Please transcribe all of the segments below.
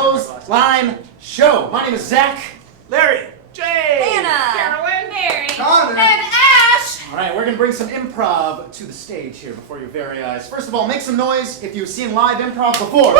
Closeline Show. My name is Zach. Larry. Jay. Hannah. Carolyn. Mary. Connor. And Ash. All right, we're going to bring some improv to the stage here before your very eyes. First of all, make some noise if you've seen live improv before.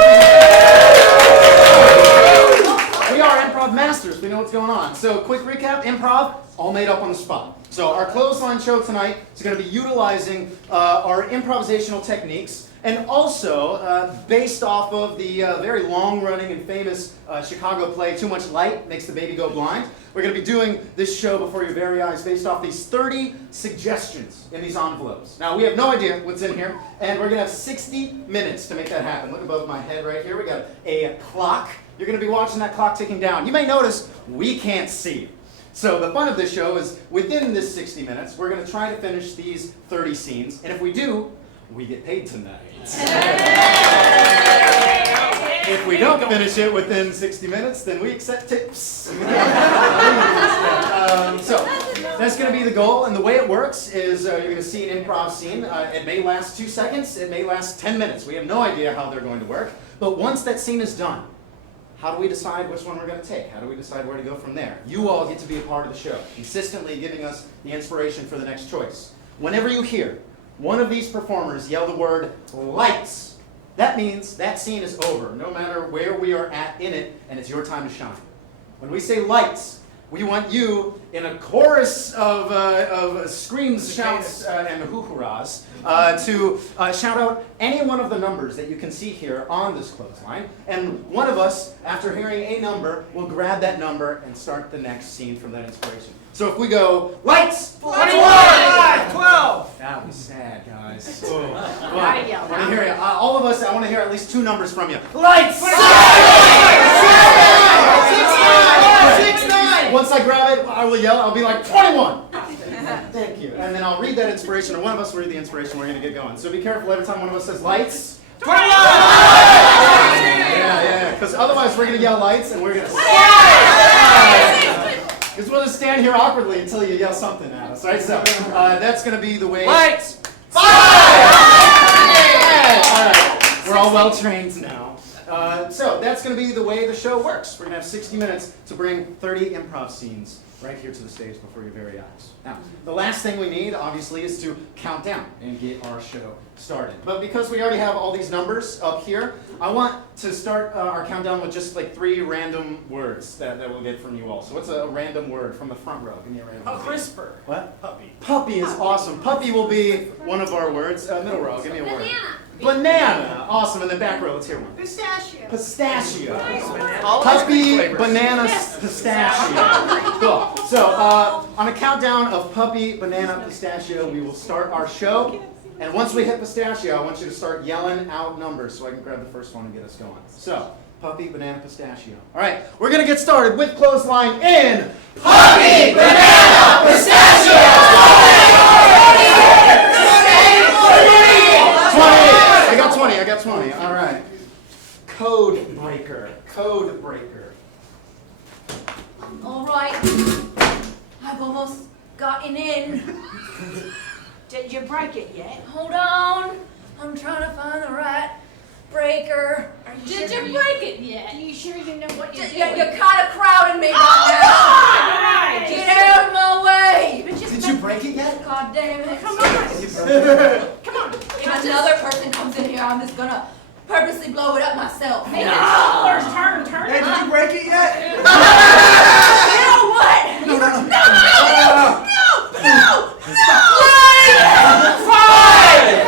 We are improv masters. We know what's going on. So, quick recap, improv, all made up on the spot. So, our Closeline show tonight is going to be utilizing our improvisational techniques and also based off of the very long-running and famous Chicago play, Too Much Light Makes the Baby Go Blind. We're going to be doing this show before your very eyes based off these 30 suggestions in these envelopes. Now, we have no idea what's in here, and we're going to have 60 minutes to make that happen. Look above my head right here. We got a clock. You're going to be watching that clock ticking down. You may notice we can't see. So the fun of this show is within this 60 minutes, we're going to try to finish these 30 scenes, and if we do, we get paid tonight. If we don't finish it within 60 minutes, then we accept tips. So that's going to be the goal, and the way it works is you're going to see an improv scene. It may last 2 seconds, it may last 10 minutes. We have no idea how they're going to work, but once that scene is done, how do we decide which one we're going to take? How do we decide where to go from there? You all get to be a part of the show, consistently giving us the inspiration for the next choice. Whenever you hear one of these performers yell the word lights, that means that scene is over, no matter where we are at in it, and it's your time to shine. When we say lights, we want you in a chorus of screams, shouts, and hoo-hurrahs to shout out any one of the numbers that you can see here on this clothesline. And one of us, after hearing a number, will grab that number and start the next scene from that inspiration. So if we go, lights! 21! 12! That was sad, guys. I yelled. I want to hear you. All of us, I want to hear at least two numbers from you. Lights! 6, 9! Once I grab it, I will yell. I'll be like, 21! Thank you. And then I'll read that inspiration, or one of us will read the inspiration. We're going to get going. So be careful every time one of us says lights. 21! Yeah. Because otherwise we're going to yell lights, and we're going to... Because we'll just stand here awkwardly until you yell something at us, right? So that's going to be the way... Lights! 5! All right. We're all well trained now. So that's going to be the way the show works. We're going to have 60 minutes to bring 30 improv scenes right here to the stage before your very eyes. Now, the last thing we need, obviously, is to count down and get our show started. But because we already have all these numbers up here, I want to start our countdown with just like 3 random words that we'll get from you all. So what's a random word from the front row? Give me a random word. CRISPR. What? Puppy. Puppy is awesome. Puppy will be one of our words. Middle row, give me a word. Banana. Banana. Awesome. In the back row, let's hear one. Pistachio. Pistachio. All ice cream Puppy, flavors. banana, pistachio. Cool. So, on a countdown of puppy, banana, pistachio, we will start our show. And once we hit pistachio, I want you to start yelling out numbers so I can grab the first one and get us going. So, puppy, banana, pistachio. All right, we're going to get started with Closeline in Puppy, Banana, Pistachio! 20. I got 20. All right. Code breaker. Code breaker. All right. I've almost gotten in. Did you break it yet? Hold on. I'm trying to find the right breaker. Did you break it yet? Are you sure you know what you're doing? You're kind of crowding me Oh, right God! now. Get out of my way. Did you break it yet? God damn it. Come on. Come on. If another person comes in here, I'm just going to purposely blow it up myself. Make it taller. Turn Hey, it did up. you break it yet? You know what? No. Five!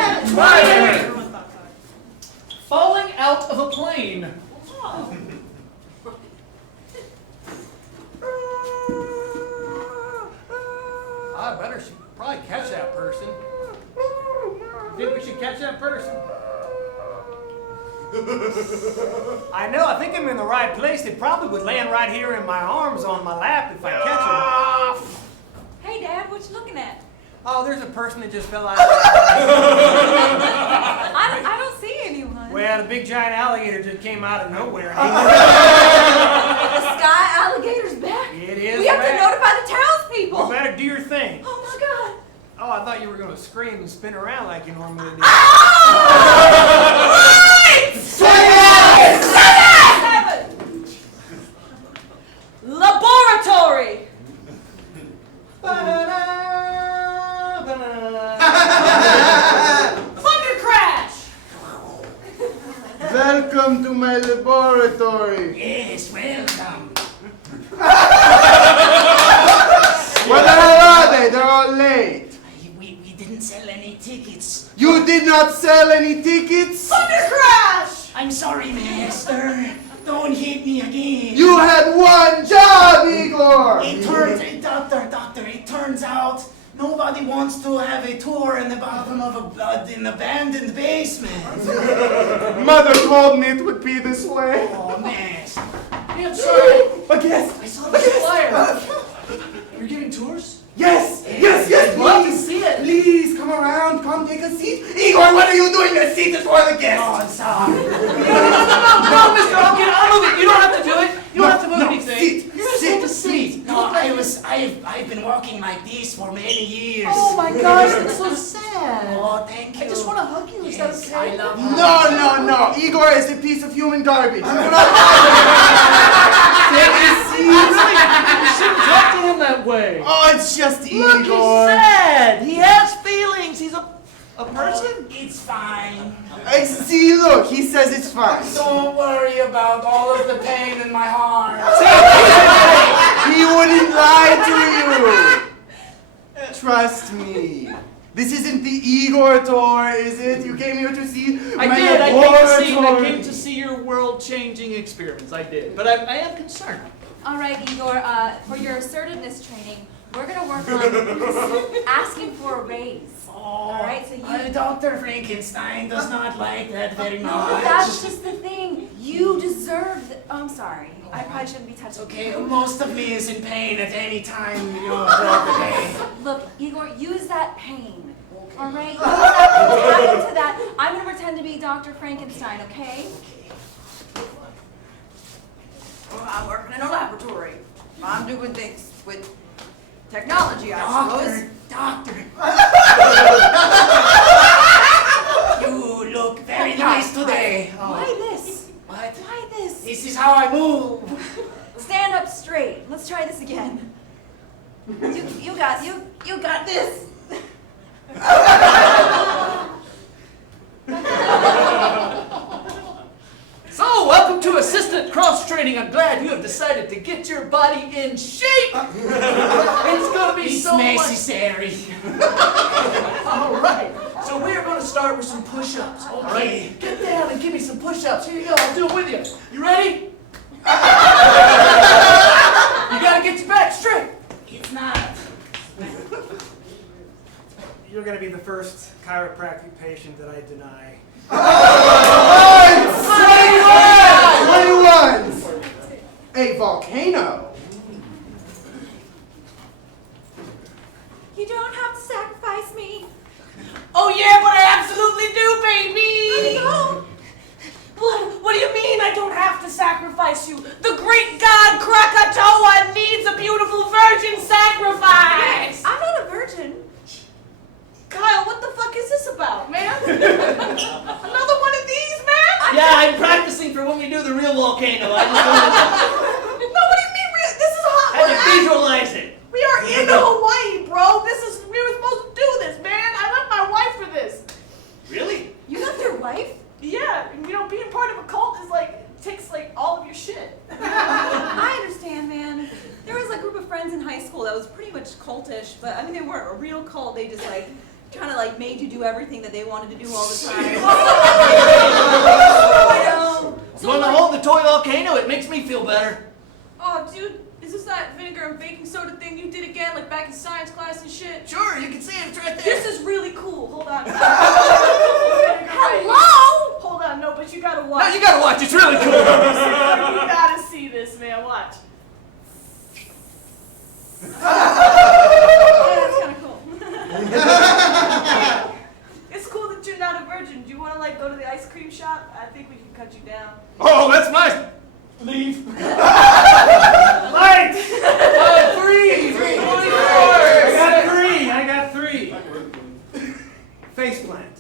Falling out of a plane. I better should probably catch that person. You think we should catch that person? I know, I think I'm in the right place. They probably would land right here in my arms on my lap if I catch them. Hey, Dad, what you looking at? Oh, there's a person that just fell out. I don't see anyone. Well, the big giant alligator just came out of nowhere. The sky alligator's back. It is We have to back. notify the townspeople. You better do your thing. Oh my God. Oh, I thought you were going to scream and spin around like you normally do. Right! 7! 7! laboratory. Yes, welcome. Where the hell are they? They're all late. We didn't sell any tickets. You did not sell any tickets? Thunder crash! I'm sorry, master. Don't hit me again. You had one job, Igor! Doctor, it turns out nobody wants to have a tour in the bottom of an abandoned basement. Mother told me it would be this way. Oh, master. Hey, I'm sorry. A guest! I saw the flyer. You're giving tours? Yes! Yes! I'd love to Please! see it. Please, come around. Come take a seat. Igor, what are you doing? The seat is for the guest. Oh, I'm sorry. No, mister, I'll move it. You don't have to do it. You don't have to move anything. Sit. You're just supposed to sit. No, I've been walking like this for many years. Oh my gosh, that's so sad. Oh, thank you. I just want to hug you. Is that Yes, okay? I love you. No. Igor is a piece of human garbage. You do not take a seat. You shouldn't talk to him that way. Oh, it's just Look, he's Igor. sad. He has feelings. He's a person. It's fine. I see, look, he says it's fine. Don't worry about all of the pain in my heart. He wouldn't lie to you. Trust me. This isn't the Igor tour, is it? You came here to see I my did. I laboratory. came to see your world-changing experiments. I did. But I am concerned. All right, Igor, for your assertiveness training, we're gonna work on asking for a raise. All right, so you... Dr. Frankenstein does not like that very No, much. that's just the thing. You deserve I'm sorry. I probably shouldn't be touching Okay, you. most of me is in pain at any time throughout the day. Look, Igor, use that pain. All right? Use that pain. Tap into that. I'm going to pretend to be Dr. Frankenstein, okay? Well, I'm working in a laboratory. I'm doing things with technology, I suppose. Doctor. You look very nice today. Why this? What? Why this? This is how I move. Stand up straight. Let's try this again. You got this. So, welcome to assistant cross training. I'm glad you have decided to get your body in shape. It's gonna be It's so much. necessary. All right. So we are going to start with some push-ups. All right. Get down and give me some push-ups. Here you go. I'll do it with you. You ready? You gotta get your back straight. It's not. You're gonna be the first chiropractic patient that I deny. 21! A volcano. You don't have to sacrifice me. Oh yeah, but I absolutely do, baby. No. What do you mean I don't have to sacrifice you? The great god Krakatoa needs a beautiful virgin sacrifice. I'm not a virgin. Kyle, what the fuck is this about, man? Another one of these, man? Yeah, I'm practicing for when we do the real volcano. I just wanted No, what do you mean? This is hot. to visualize it. We are in Hawaii, bro. We were supposed to do this, man. I left my wife for this. Really? You left your wife? Yeah, being part of a cult is takes all of your shit. I understand, man. There was a group of friends in high school that was pretty much cultish, but I mean, they weren't a real cult. They just kind of made you do everything that they wanted to do all the time. I know. So when I hold the toy volcano, it makes me feel better. Oh, dude, is this that vinegar and baking soda thing you did again, like back in science class and shit? Sure, you can see it. It's right there. This is really cool. Hold on. Hello? Hold on, no, but you gotta watch. No, you gotta watch. It's really cool. You gotta see this, man. Watch. Yeah, that's kind of cool. It's cool that you're not a virgin. Do you want to go to the ice cream shop? I think we can cut you down. Oh, that's nice. Leave. Light! 3. 24. I got 3. Face plant.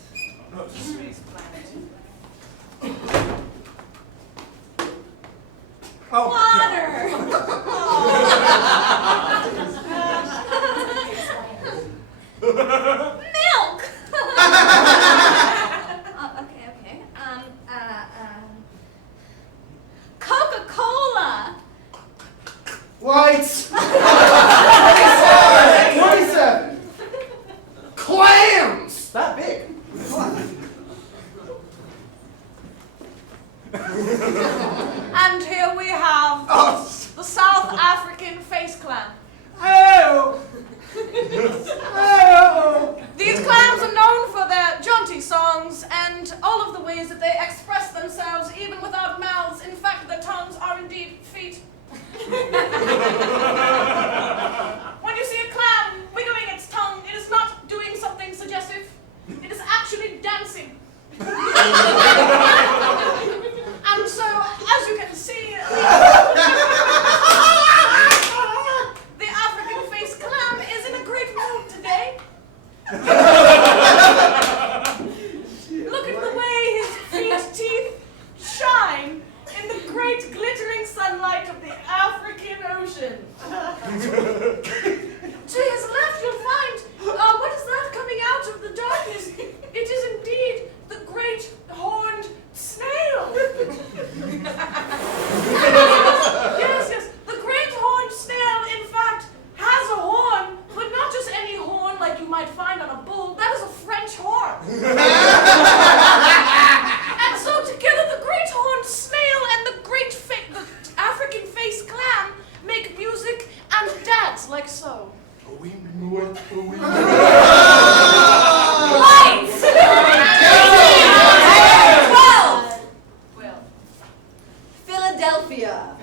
Water. Milk. Okay. Coca Lights. 27. Clams! That big. And here we have the South African face clam. Oh. Oh. These clams are known for their jaunty songs and all of the ways that they express themselves even without mouths. In fact, their tongues are indeed feet. When you see a clam wiggling its tongue, it is not doing something suggestive. It is actually dancing. And so, as you can see, the African face clam is in a great mood today. Look at the way his feet teeth shine in the great glittering sunlight of the African Ocean. To his left, you'll find, what is that coming out of the darkness? It is indeed the great horned snail. Yes, the great horned snail, in fact, has a horn, but not just any horn like you might find on a bull. That is a French horn. And so together, the great horned snail and the the African face clam make music and dance like so. Lights! 12! Well, Philadelphia.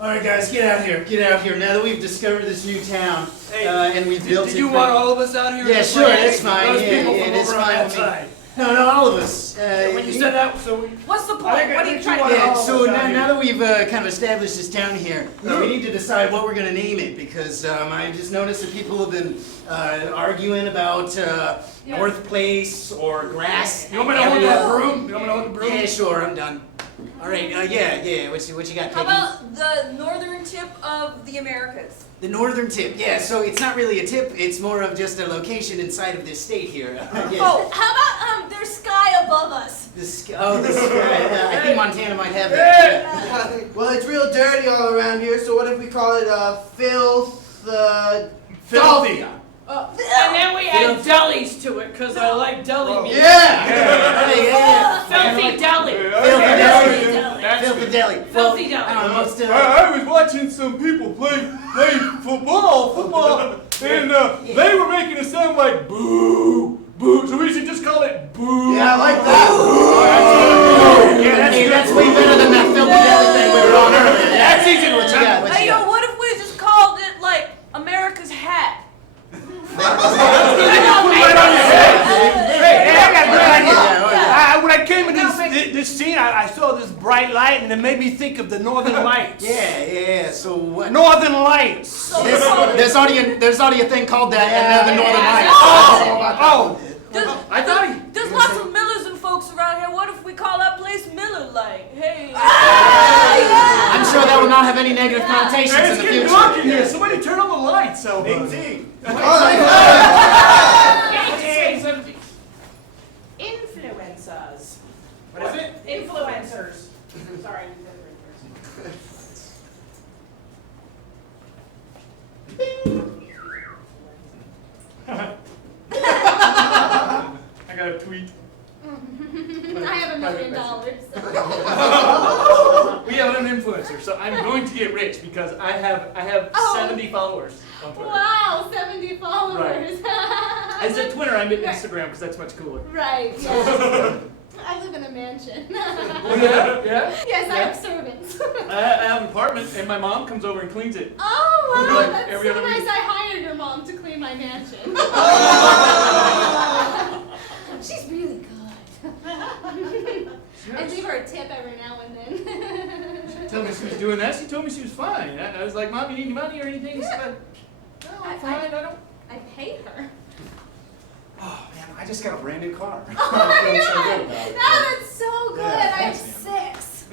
All right, guys, get out here. Get out here. Now that we've discovered this new town and we've built it. Did you want all of us out here? Yeah, sure, that's fine. Those Yeah, people yeah, from that's over on fine that with me. side. No, all of us. When you said that, so we... What's the point? What are you trying to Yeah, do? so now that we've kind of established this town here, we need to decide what we're going to name it because I just noticed that people have been arguing about North Place or Grass. You want me to hold the broom? You want me to hold the broom? Yeah, sure, I'm done. All right, yeah, what you got, How Peggy? about the northern tip of the Americas? The northern tip, yeah, so it's not really a tip, it's more of just a location inside of this state here. Yes. Oh, how about there's sky above us? The sky, I think Montana might have that. Well, it's real dirty all around here, so what if we call it Filthy. And then we add delis to it, because I like deli meat. Yeah! Yeah. Filthy deli. Filthy deli. That's Filthy deli. Filthy deli. I don't know, most, I was watching some people play football, and they were making it sound like boo, boo. So we should just call it boo. Yeah, I like that. That's way better than that filthy deli thing we were on earlier. That's easy to What you got? What Hey, you yo, got? what if we just called it, like, America's hat? Hey, I got a good idea. When I came in this scene, I saw this bright light, and it made me think of the Northern Lights. Yeah, so what? Northern Lights. There's already a thing called that, and now the Northern Lights. Oh. I thought there's lots of Millers and folks around here. What if we call that place Miller Light? Hey. I'm sure that will not have any negative connotations Hey, in it's the getting future. dark in here. Somebody turn on the lights. So. 18. Influencers. What is it? Influencers. Sorry. I got a tweet. I have $1 million. We have an influencer, so I'm going to get rich because I have 70 followers on Twitter. Wow, 70 followers. As a Twitter, I'm at Instagram because that's much cooler. Right, yeah. I live in a mansion. Yeah? Yes, I have servants. I have an apartment, and my mom comes over and cleans it. Oh, wow, Like that's every so other nice. week. I hired your mom to clean my mansion. She's really good. I leave her a tip every now and then. She told me she was doing that. She told me she was fine. I was like, Mom, you need any money or anything? She said, no, I'm fine. I don't. I pay her. Oh man, I just got a brand new car. Oh my I'm feeling so god! good about it. No, that's so good. Yeah, I have thanks, 6.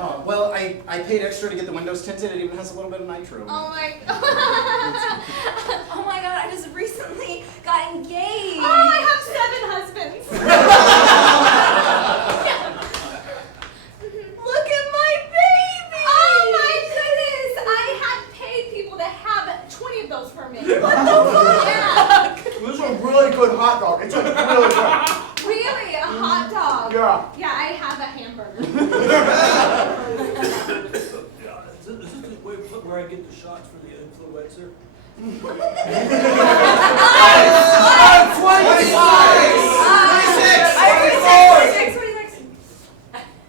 Oh, well, I paid extra to get the windows tinted. It even has a little bit of nitro. Oh my god. Oh my god, I just recently got engaged. Oh, I have 7 husbands. Look at have a hamburger. Is this the where I get the shots for the influencer? 26!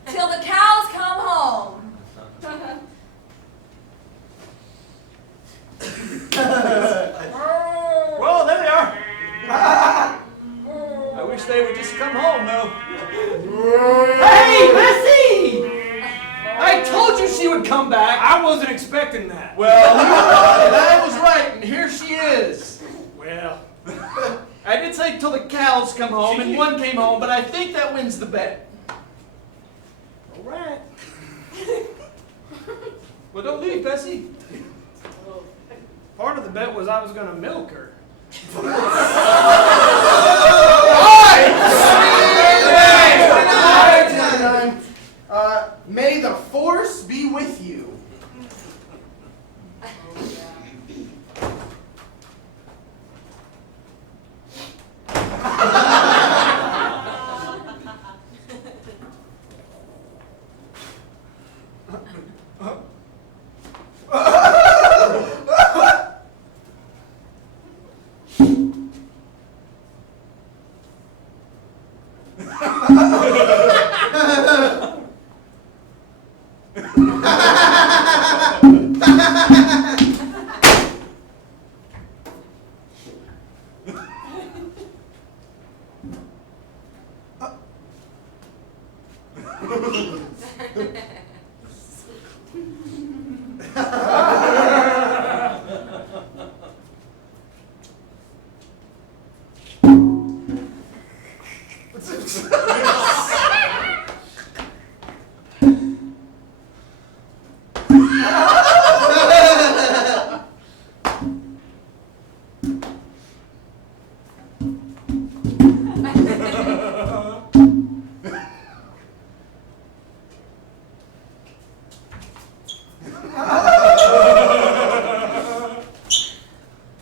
Till the cows come home. Well, there they are. I wish they would just come home, though. Hey, Bessie! I told you she would come back. I wasn't expecting that. Well, I was right, and here she is. Well, I did say till the cows come home, and one came home, but I think that wins the bet. all right. Well, don't leave, Bessie. Part of the bet was I was gonna milk her. May the force be with you.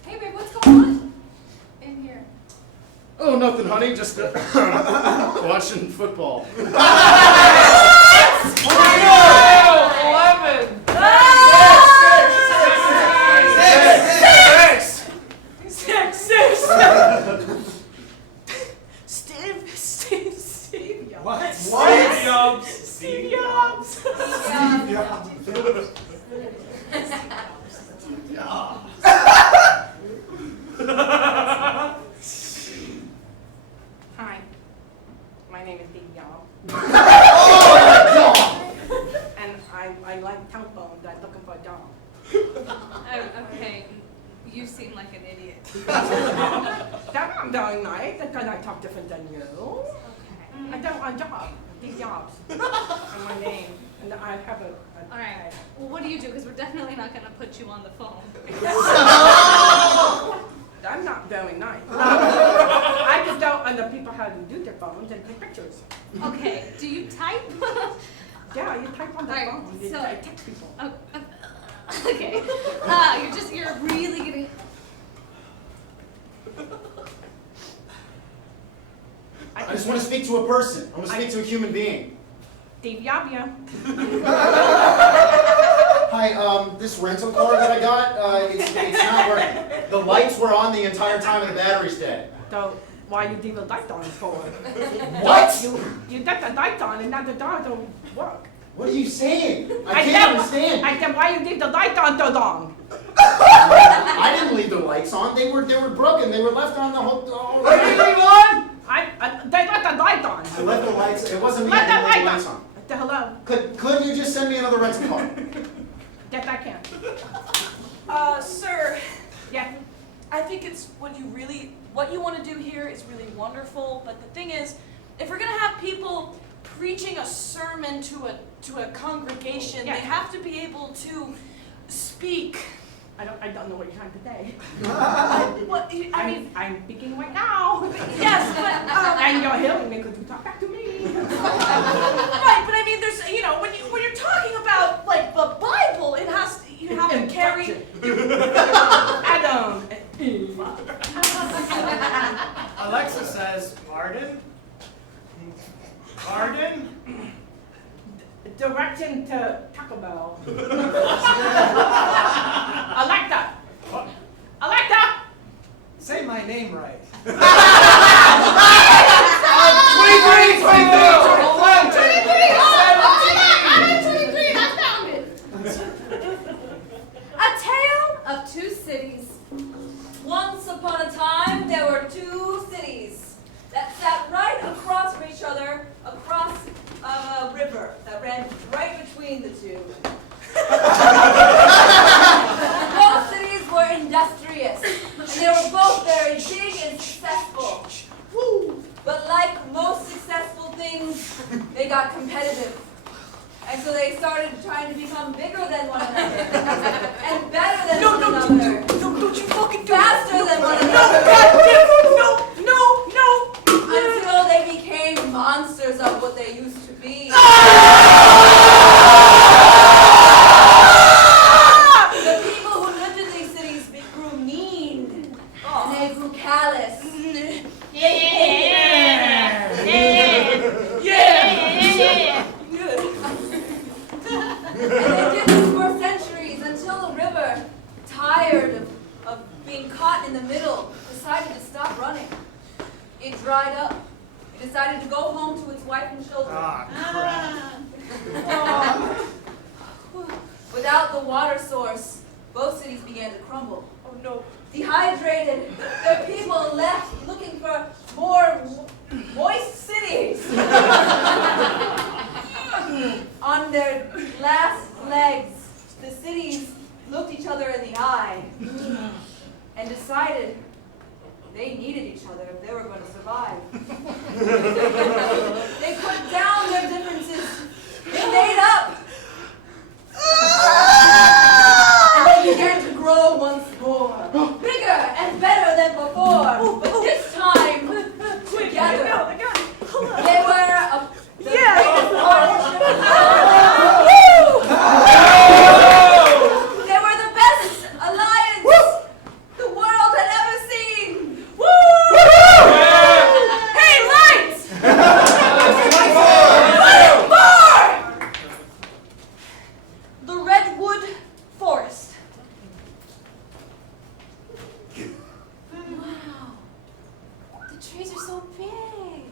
Hey babe, what's going on in here? Oh, nothing, honey. Just watching football. 11. Steve Jobs. What? Steve Jobs. Steve Jobs. Hi, my name is Steve Jobs, and I like telephones. I'm looking for a job. Okay, you seem like an idiot. That I'm doing nice because I talk different than you. Okay. I don't want a job. Steve Jobs. And my name, and I have a All right. Well, what do you do? Because we're definitely not going to put you on the phone. I'm not very nice. I just don't know people how to do their phones and take pictures. Okay. Do you type? Yeah, you type on the Alright, phone. You so- text people. Oh, okay. You're really getting. I just want to speak to a person. I want to speak to a human being. Steve Yabia. Hi, this rental car that I got, it's not working. The lights were on the entire time and the battery's dead. So why you leave the light on for? What? You got the light on and now the door don't work. What are you saying? I can't understand. I said, why you leave the light on so long? I didn't leave the lights on. They were broken. They were left on the whole. What did you leave on? They left the light on. I left the lights. It wasn't me. Let I the didn't leave the light lights on. on. Hello. Could you just send me another rental car? Yes, I can. Sir, Yes. I think it's what you want to do here is really wonderful, but the thing is, if we're gonna have people preaching a sermon to a congregation, Yeah. they have to be able to speak. I don't know what you're trying to say. I'm speaking right now. yes, but And you're hearing me because you talk back to me. right, but I mean, there's when you're talking about like the Bible, you have to carry. Adam and Eve. Alexa says, pardon? Pardon? direction to Taco Bell. Alexa! Alexa! Say my name right. 23, 23, 21, 23! I'm 23! I found it! A tale of two cities. Once upon a time, there were two cities that sat right across from each other, across a river that ran right between the two. Both cities were industrious, and they were both very big and successful. But like most successful things, they got competitive. And so they started trying to become bigger than one another, and better than one another. Don't you fucking do Faster than one another. No! Until they became monsters of what they used to be. The people who lived in these cities grew mean, and they grew callous. And they did this for centuries until the river, tired of being caught in the middle, decided to stop running. It dried up. It decided to go home to its wife and children. Without the water source, both cities began to crumble. Oh no. Dehydrated, their people left looking for more moist cities. On their last legs, the cities looked each other in the eye and decided they needed each other if they were going to survive. They put down their differences. They made up. And they began to grow once more. Bigger and better than before. But this time, together. They were the greatest partnership. They were the best alliance the world had ever seen. Hey, lights! The redwood forest. Wow. The trees are so big.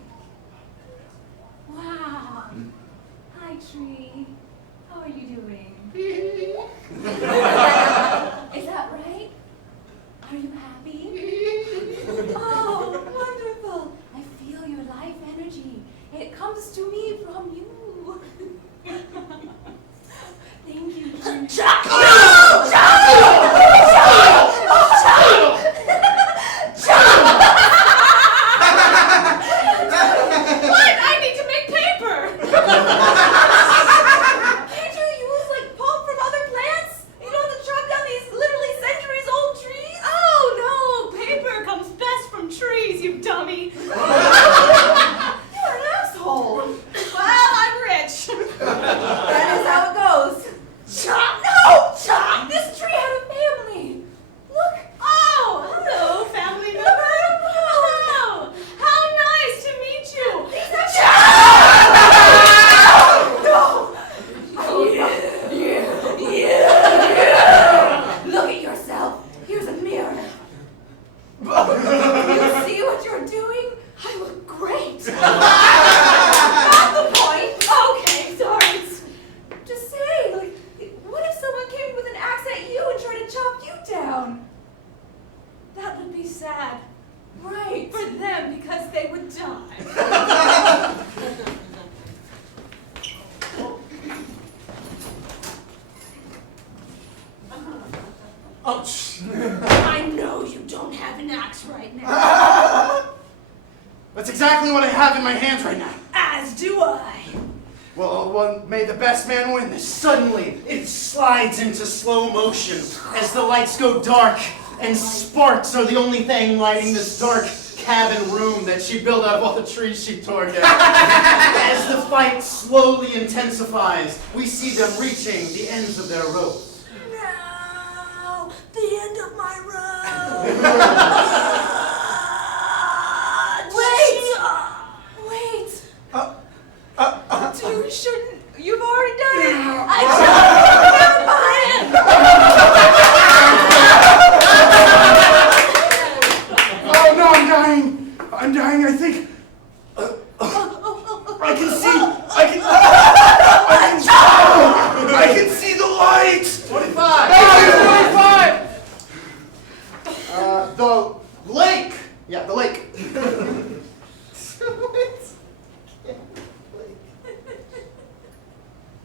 Wow. Hi, tree. How are you doing? Is that right? Are you happy? Oh, wonderful. I feel your life energy. It comes to me from you. Thank you, tree. What? I need to make paper! Can't you use like pulp from other plants? You don't have to chop down these literally centuries old trees? Oh no! Paper comes best from trees, you dummy! You're an asshole. Well, I'm rich. That is how it goes. Chop! No! Chop! This tree had a family. Look. Oh, hello, family member. Oh, how nice to meet you. Look at yourself. Here's a mirror. You see what you're doing? I look great. Not the point. Okay, sorry. Just say, like, what if someone came with an axe at you and tried to chop you down? That would be sad Right. for them because they would die. I know you don't have an axe right now. That's exactly what I have in my hands right now. As do I. Well, may the best man win this. Suddenly, it slides into slow motion as the lights go dark, and sparks are the only thing lighting this dark cabin room that she built out of all the trees she tore down. As the fight slowly intensifies, we see them reaching the ends of their rope. Now, the end of my road. Wait! Uh, You shouldn't. You've already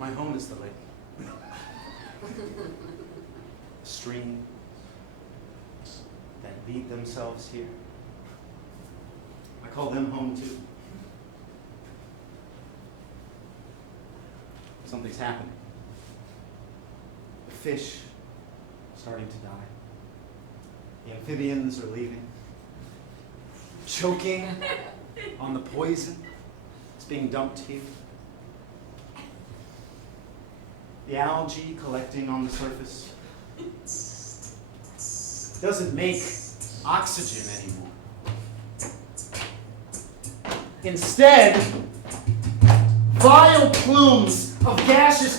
My home is the lake. Streams that lead themselves here. I call them home too. Something's happening. The fish are starting to die. The amphibians are leaving. Choking on the poison that's being dumped here. The algae collecting on the surface doesn't make oxygen anymore. Instead, vile plumes of gaseous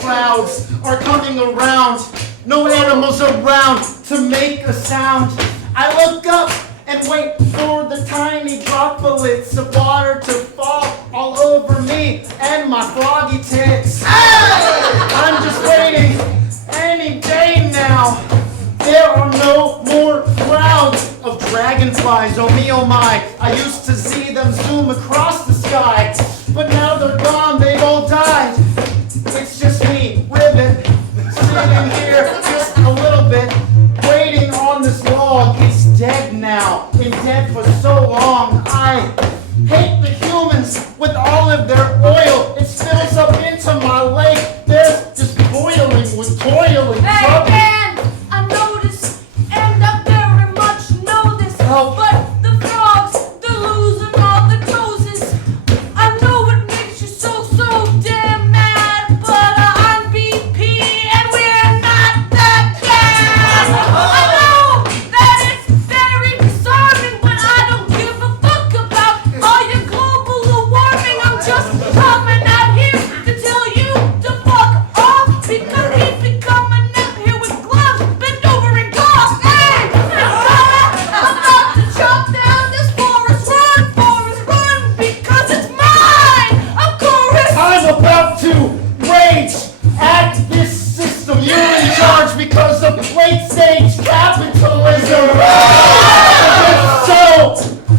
clouds are coming around. No animals around to make a sound. I look up and wait for the tiny droplets of water to fall all over me and my froggy tits. I'm just waiting any day now. There are no more crowds of dragonflies, oh me, oh my. I used to see them zoom across the sky, but now they're gone, they've all died. It's just me, Ribbit, sitting here just a little bit, waiting on this log. It's dead now, been dead for so long. I hate the humans with all of their oil. It spills up into my lake. They're just boiling with toil and trouble. Man, I noticed, and I very much know this, but the frogs, they're losing all their toes. I know it makes you so damn mad, but I'm BP and we're not that bad. I know that it's very disarming, but I don't give a fuck about all your global warming. I'm just coming out here to tell you to fuck off, because we be coming out here with gloves, bend over and cough. Hey, I'm about to chop down this forest, run, because it's mine. Of course. I'm about to rage at this system. You're in charge because of late-stage capitalism. So,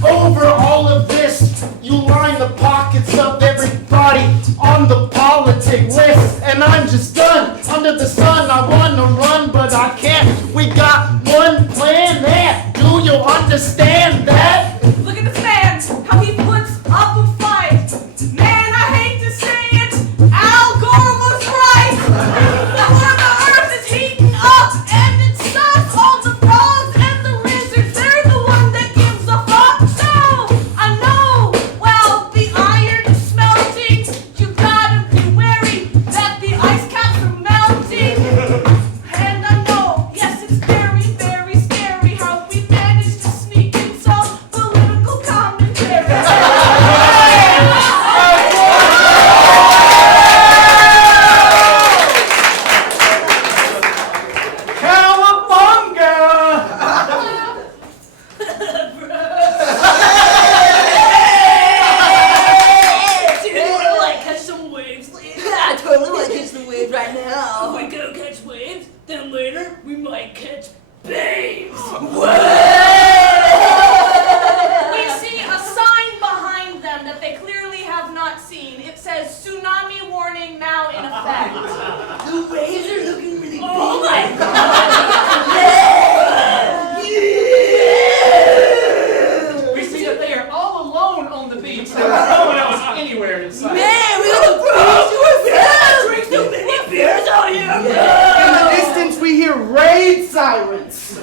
over all of this, you line the pockets of everybody on the politic list, and I'm just done. Under the sun, I want to run, but I can't. We got one plan there. Do you understand that? Look at this man, how he puts up a fight. Man, I hate to say it, Al Gore was right. The earth is heating up, and it sucks. All the frogs and the lizards, they're the one that gives a fuck. So, I know, well, the iron is smelting. You gotta be wary that the ice caps are melting. And I know, yes, it's very scary how we managed to sneak in some political commentary. Cowabunga! Do you want to like catch some waves later? I totally want to catch the wave right now. If we go catch waves, then later we might catch babes. We see a sign behind them that they clearly have not seen. It says tsunami warning now in effect. The waves are looking really big. Oh my god! We see that they are all alone on the beach. There's no one else anywhere in sight. Man, we got drink so many beers out here. In the distance, we hear raid sirens.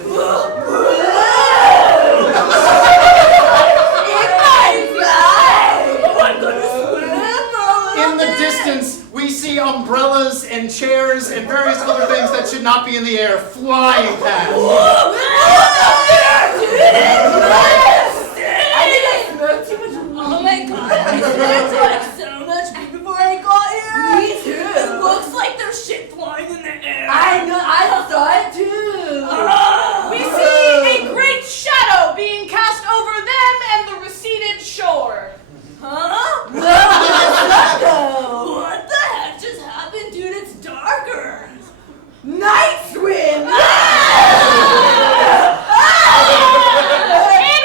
In the distance, we see umbrellas and chairs and various other things that should not be in the air flying past. Oh my god, I drank so much beer before I got here. Me too. It looks like there's shit flying in the air. I know, I saw it too. We see a great shadow being cast over them and the receded shore. Huh? Let's go. What the heck just happened, dude? It's darker. Night swim. It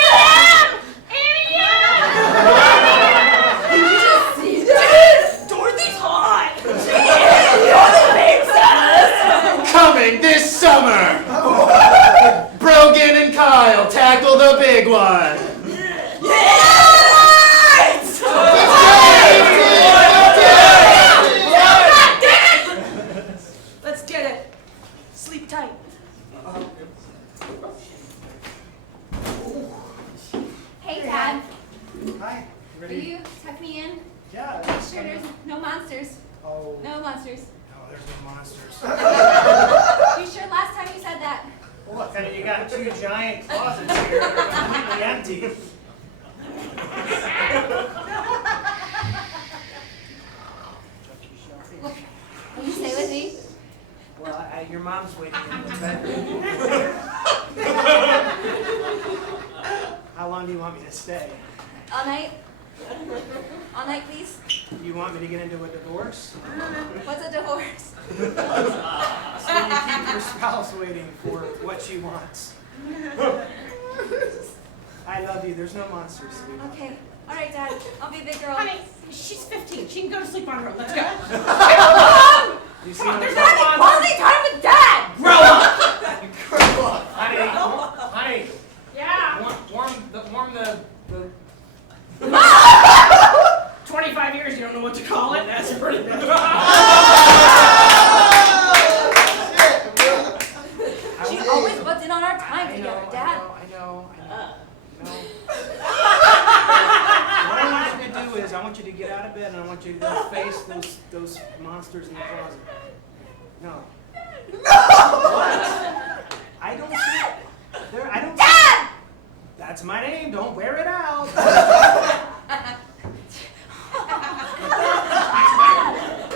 monsters. Oh, No monsters. no, there's no monsters. You sure last time you said that? Well, look, honey, you got two giant closets here that are completely empty. Will you stay with me? Well, your mom's waiting in the bedroom. How long do you want me to stay? All night? All night, please? Do you want me to get into a divorce? What's a divorce? So you keep your spouse waiting for what she wants. I love you. There's no monsters, sweetie. Okay. All right, Dad. I'll be a big girl. Honey, she's 15. She can go to sleep on her own. Let's go. You see Come on, what there's I'm nothing saying? quality time with Dad. Grow up! Honey, Yeah. warm the 25 years, you don't know what to call it? That's pretty bad. She always butts in on our time I together, know, Dad. I know. What I want you to do is, I want you to get out of bed and I want you to go face those monsters in the closet. No. What? I don't see. I don't. Dad! That's my name. Don't wear it out.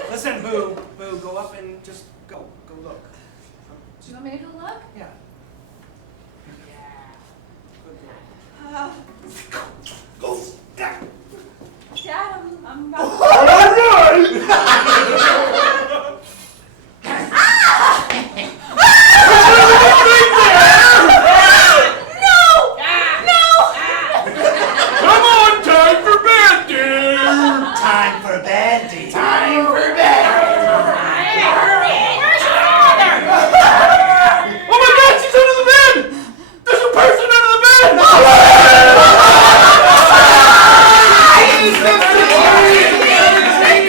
Listen, Boo. Go up and just go look. Do you want me to go look? Yeah. Good girl. Dad, I'm about Come on, time for bed, dear. Time for bed, dear. Time for bed. Where's your father? Oh my God, she's under the bed. There's a person under the bed.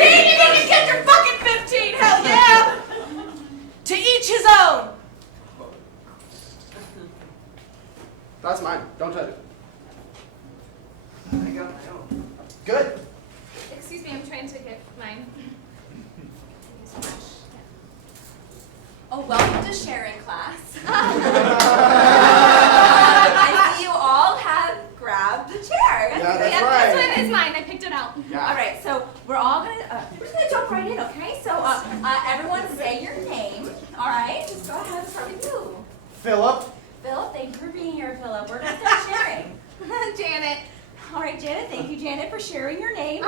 You didn't get your fucking 15, hell yeah! To each his own. That's mine. Don't touch it. I got my own. Good. Excuse me, I'm trying to get mine. Thank you so much. Oh, welcome to sharing class. I see you all have grabbed a chair. Yeah, that's Yep, right. this one is mine. I picked it out. Yeah. All right, so we're gonna jump right in, okay? So everyone say your name. All right, just go ahead and start with you. Philip. Philip, thank you for being here, Philip. We're gonna start sharing. Janet. All right, Janet, thank you, Janet, for sharing your name.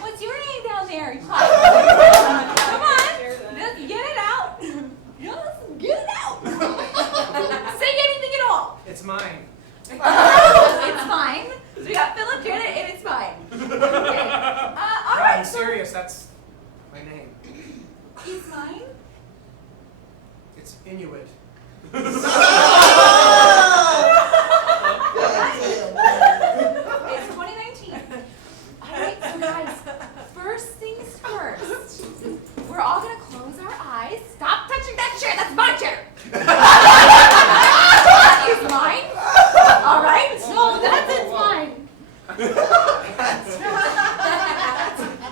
What's your name down there? Come on, just get it out. Just get it out. Say anything at all. It's mine. It's fine. So we got Philip, Janet, and it's fine. Okay. All No, right. I'm serious. That's my name. It's mine. It's Inuit. It's 2019. All right, so guys, first things first. We're all gonna close our eyes. Stop touching that chair. That's my chair. It's mine. All right. No, that's it's mine.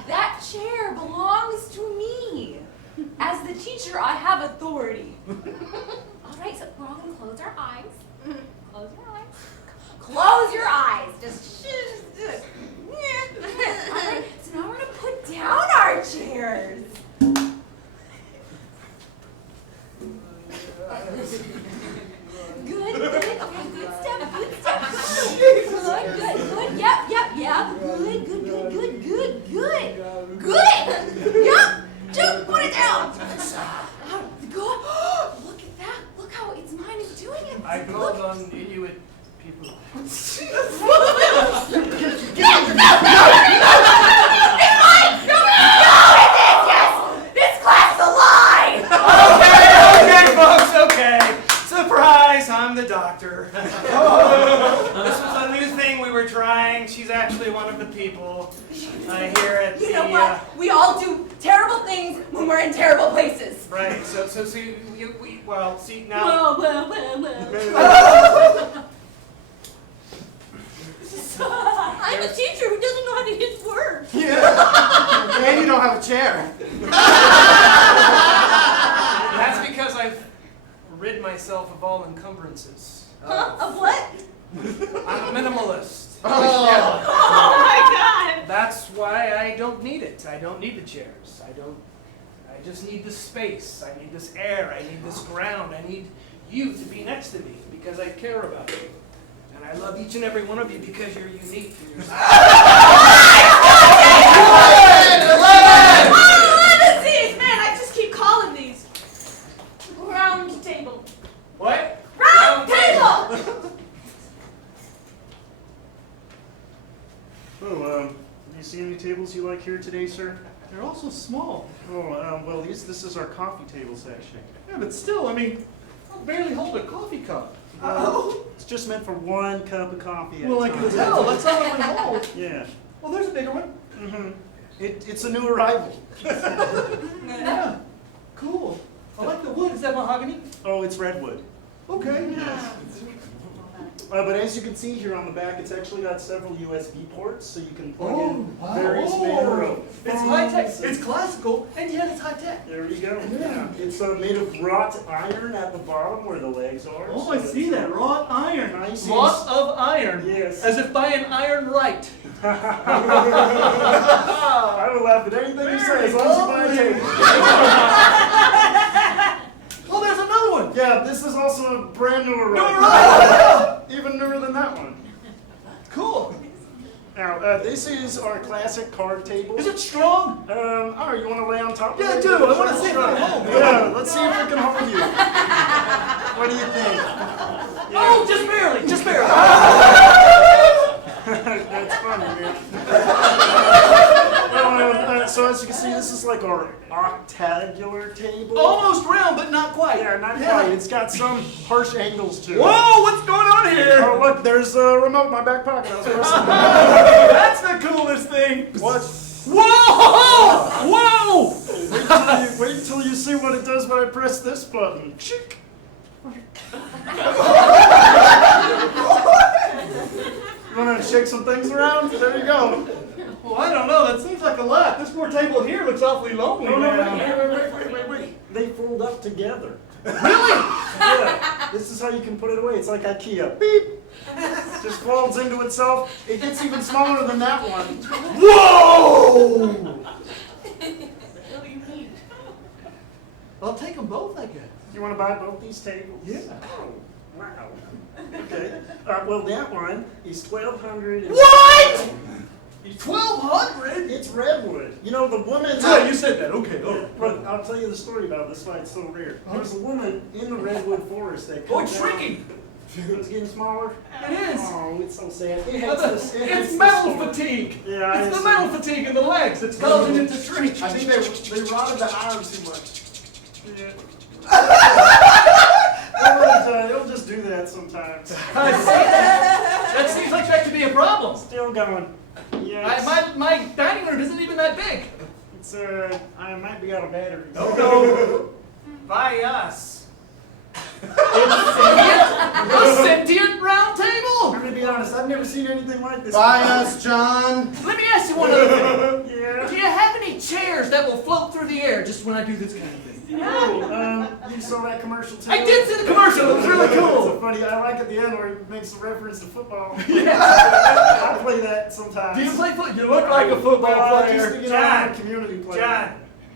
That chair belongs to me. As the teacher, I have authority. All right, so we're all gonna close our eyes. Close your eyes. Close your eyes. Just do it. All right, so now we're gonna put down our chairs. Good. Okay, good step. Good. Yep. Good. Yep. Just put it down. Good. Look at that. Look how it's mine is doing it. I called on Inuit people. It's mine. No, it is. Yes. This class is a lie. Okay, folks, okay. Surprise, I'm the doctor. This was a new thing we were trying. She's actually one of the people here at You know what? We all do terrible things when we're in terrible places. Right, so see, see, now... Well. I'm a teacher who doesn't know how to use words. Yeah. And you don't have a chair. That's because I've rid myself of all encumbrances. Huh? Of what? I'm a minimalist. Oh my God! That's why I don't need it. I don't need the chairs. I just need the space. I need this air. I need this ground. I need you to be next to me because I care about you. And I love each and every one of you because you're unique. And you're Disease, man, I just keep calling these. Round table. What? Round table! Oh, do you see any tables you like here today, sir? They're all so small. Oh, well, this is our coffee table section. Yeah, but still, I mean, I'll barely hold a coffee cup. It's just meant for one cup of coffee at Well, a I time. can tell. That's all I can hold. Yeah. Well, there's a bigger one. Mm-hmm. It's a new arrival. Yeah. Cool. I like the wood. Is that mahogany? Oh, it's redwood. Okay. Yes. But as you can see here on the back, it's actually got several USB ports, so you can plug in various manner of It's high tech. phones. It's classical, and yet it's high tech. There you go. Yeah. It's made of wrought iron at the bottom where the legs are. Oh, so I see that. Wrought iron. Nice. Lots of iron. Yes. As if by an iron right. I will laugh at anything you say as long as you buy a table. Oh, there's another one. Yeah, this is also a brand new arrival. Even newer than that one. Cool. Now, this is our classic card table. Is it strong? Oh, you want to lay on top of it? Yeah, I do. I want to see if I can hold it. Yeah, let's see if it can hold you. What do you think? Oh, just barely. Just barely. That's funny, man. So as you can see, this is like our octagular table. Almost round, but not quite. Yeah, not quite. It's got some harsh angles to it. Whoa, what's going on here? Oh, look, there's a remote in my back pocket. I was pressing it. That's the coolest thing. What? Whoa! Whoa! Wait till you see what it does when I press this button. Chick. You want to shake some things around? There you go. Well, I don't know. That seems like a lot. This poor table here looks awfully lonely. No, now. wait. They fold up together. Really? Yeah. This is how you can put it away. It's like IKEA. Beep. Just folds into itself. It gets even smaller than that one. Whoa! I'll take them both, I guess. You want to buy both these tables? Yeah. Oh, wow. Okay. Well, that one is $1,200. What? 1,200? It's redwood. You know, the woman... Yeah, you said that. Okay. All right. But I'll tell you the story about this, why it's so rare. There's a woman in the redwood forest that Oh, comes it's down- shrinking. It's getting smaller? It is. Oh, it's so sad. It It's hates it's the metal storm. fatigue. Yeah, I It's the see. metal fatigue in the legs. It's causing it to shrink. I think they rotted the iron too much. Yeah. It'll just do that sometimes. That seems like that could be a problem. Still going. Yeah. My dining room isn't even that big. It's I might be out of batteries. No. By us. A sentient round table? I'm gonna be honest, I've never seen anything like this. Bye us, John. Let me ask you one other thing. Yeah. Do you have any chairs that will float through the air just when I do this kind of thing? No. You saw that commercial too? I did see the commercial. It was really It's so cool. funny. I like at the end where it makes a reference to football. Yeah. I play that sometimes. Do you play football? You look like a football Just, player. you know, I'm a community player. John,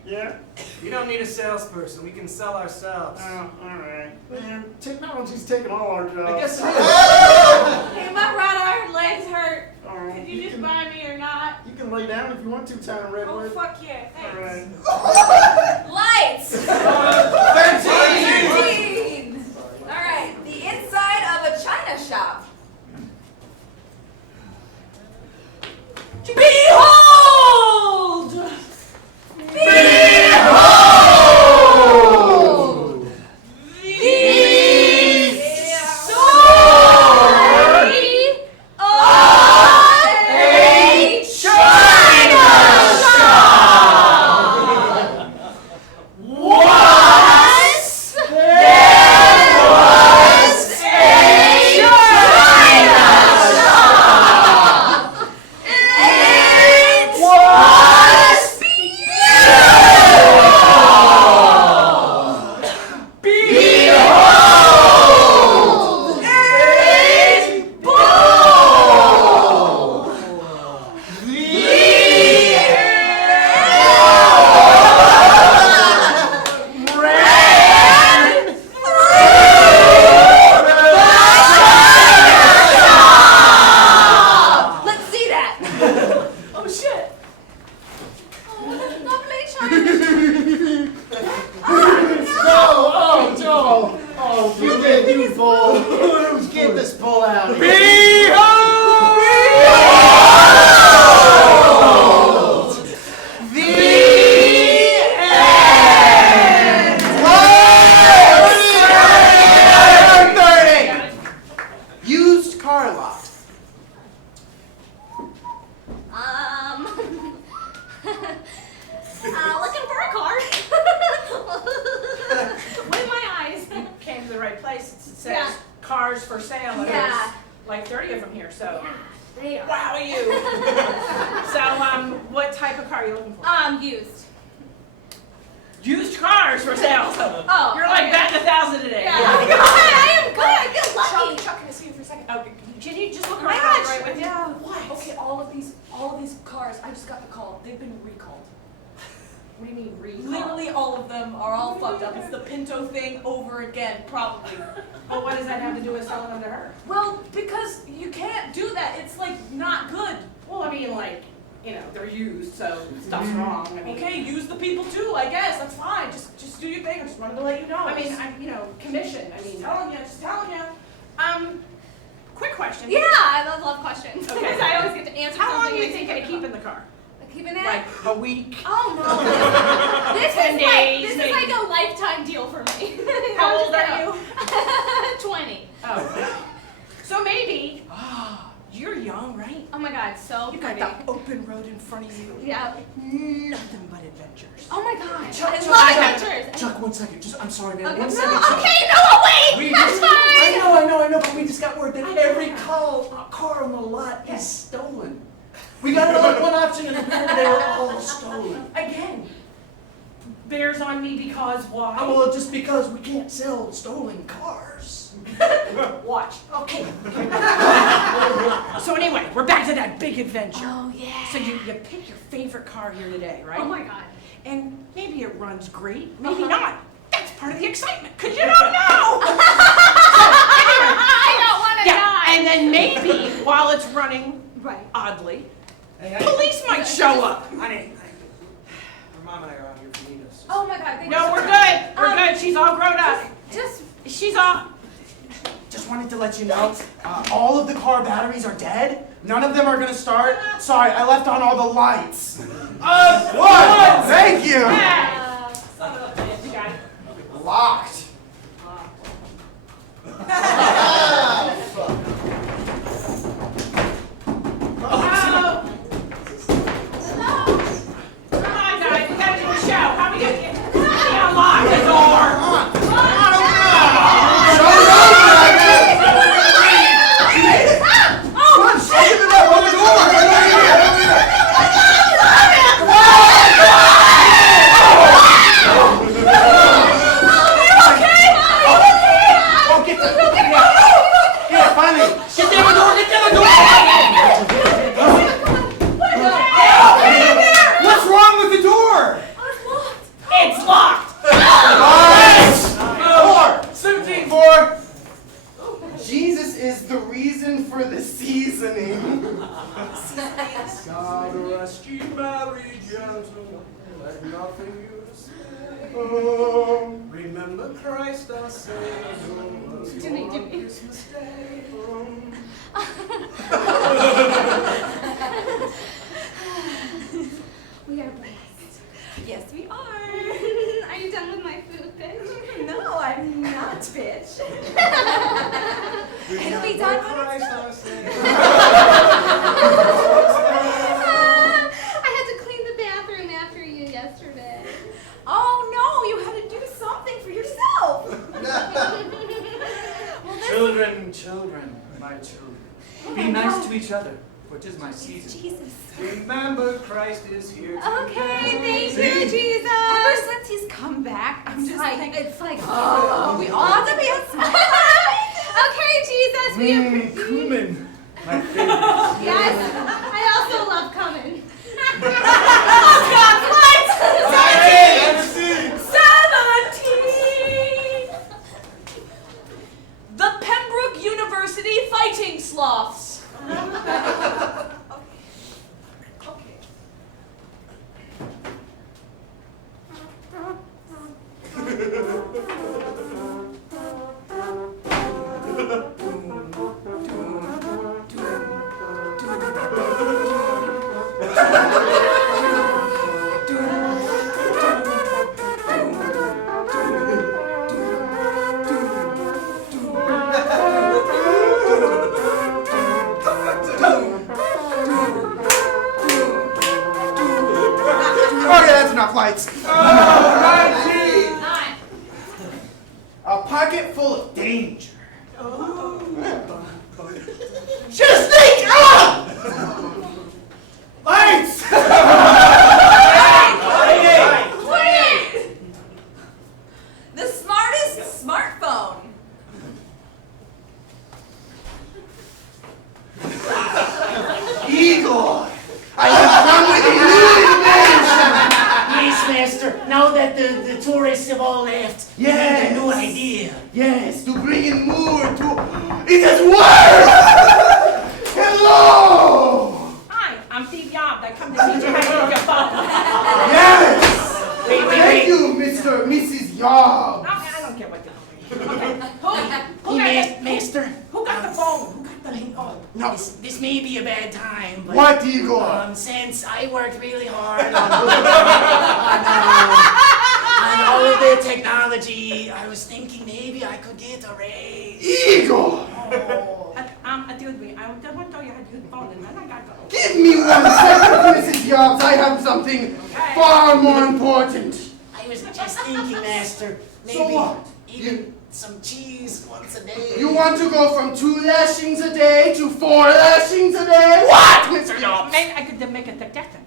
Yeah? you don't need a salesperson. We can sell ourselves. Oh, alright. Man, technology's taking all our jobs. I guess it is. Hey, my right iron legs hurt. Oh, Could you just buy me or not? You can lay down if you want to, Town Oh, Redwood. fuck yeah, thanks. Alright. Lights! 13! Alright, the inside of a china shop. Behold! Behold! The story of a China shop! Once there They are. Wow, you. So, what type of car are you looking for? Used. Used cars for sale. Oh, You're like okay. batting 1,000 today. Yeah. I am good. I feel lucky. Chuck, can I see you for a second? Okay, can you just look Oh my around? gosh. Right with you? Yeah. What? Okay, all of these cars, I just got the call. They've been recalled. What do you mean recalled? Literally all of them are all fucked up. It's the Pinto thing over again, probably. Well, what does that have to do with selling them to her? Well, because you can't do that. It's like not good. Well, I mean, like, you know, they're used, so stuff's wrong. I mean, Okay, use the people too, I guess. That's fine. Just do your thing. I just wanted to let you know. I mean, commission. I mean, just telling you. Quick question. Yeah, I love questions. Okay. Because I always get to answer How long something. do you think it'll keep in the car? Keeping it? Like a week? Oh no. This 10 is like days, this maybe. is like a lifetime deal for me. How old are you? 20. Oh. So maybe. You're young, right? Oh my god, so You got pretty. the open road in front of you. Yeah. Nothing but adventures. Oh my god. Chuck, I Chuck, love Chuck, adventures. Chuck, 1 second. I'm sorry, man. Okay, 1 no, second. Chuck. okay, no, wait! We That's just- fine! I know, but we just got word that every car on the lot is stolen. We got it all at one auction and apparently they were all stolen. Again. Bears on me because why? Oh, well, just because we can't sell stolen cars. Watch. Okay. So anyway, we're back to that big adventure. Oh yeah. So you pick your favorite car here today, right? Oh my god. And maybe it runs great, maybe Uh-huh. not. That's part of the excitement, because you don't know. I don't want to die. And then maybe while it's running Right. oddly, Hey, police might show up. Honey, her mom and I are out here if you need us. Oh my god. Thank No, you we're so good. much. We're good. She's all grown up. Just She's all. Just wanted to let you know, all of the car batteries are dead. None of them are gonna start. Sorry, I left on all the lights. What? Thank you. Son of a bitch, you got it. Locked. Come on, guys. We gotta do a show. How we gonna get? Unlock the door. What's wrong with the door? It's locked. 4. Jesus is the reason for the seasoning. God rest ye merry gentlemen, let nothing you say. Remember Christ our Savior was Jimmy, born Jimmy. Christmas Day. we are blessed. Yes, we are. Are you done with my food, bitch? No, I'm not, bitch. It'll be done when Christ our Savior. I had to clean the bathroom after you yesterday. Oh no, you had to do something for yourself. Children, my children, be nice to each other, for 'tis my season. Jesus. Remember Christ is here today. Okay, thank you, Jesus. Ever since he's come back, I'm just like, it's like, oh, we all have to be outside. okay, Jesus, we appreciate. Cumin, my favorite. Yes, I also love coming. Oh God, what? 17! The Pembroke University Fighting Sloths. Okay, that's enough lights. A pocket full of danger. Just think! now that the tourists have all left, we need a new idea. Yes, to bring in more to... It has worked! Hello! Hi, I'm Steve Yob. I come to teach you how to use your phone. Yes! Wait. You, Mr. Mrs. Yob. I don't care what you're doing. Okay. Master. Who got the phone? Who got the phone? No. This may be a bad time, but... What, Igor? Since I worked really hard on all of the technology, I was thinking maybe I could get a raise. Igor! Excuse me. I just want to tell you how to use the phone, and then I got to go. Give me 1 second, Mrs. Yobbs. I have something far more important. I was just thinking, Master, maybe So what? even some cheese once a day. You want to go from 2 lashings a day to 4 lashings a day? What, Mr. Yobbs? Maybe I could make a suggestion.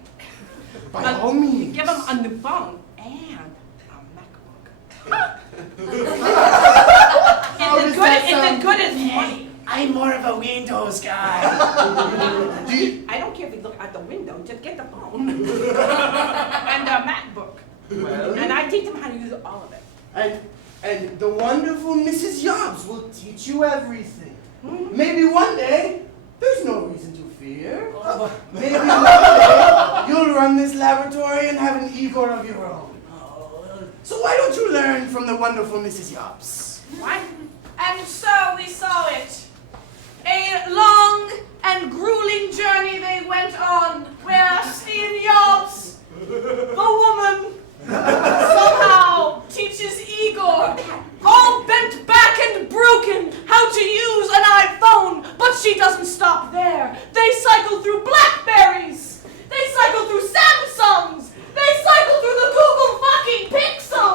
By all means. Give him a new phone and a MacBook. How does that It's sound? as good as money. I'm more of a Windows guy. I don't care if you look out the window, just get the phone. And a MacBook. And I teach them how to use all of it. And the wonderful Mrs. Yobbs will teach you everything. Maybe one day, there's no reason to fear. Maybe one day, you'll run this laboratory and have an Igor of your own. So why don't you learn from the wonderful Mrs. Yobbs? What? And so we saw it. A long and grueling journey they went on, where Steve Jobs, the woman, somehow teaches Igor, all bent back and broken, how to use an iPhone. But she doesn't stop there. They cycle through Blackberries. They cycle through Samsungs. They cycle through the Google fucking Pixel.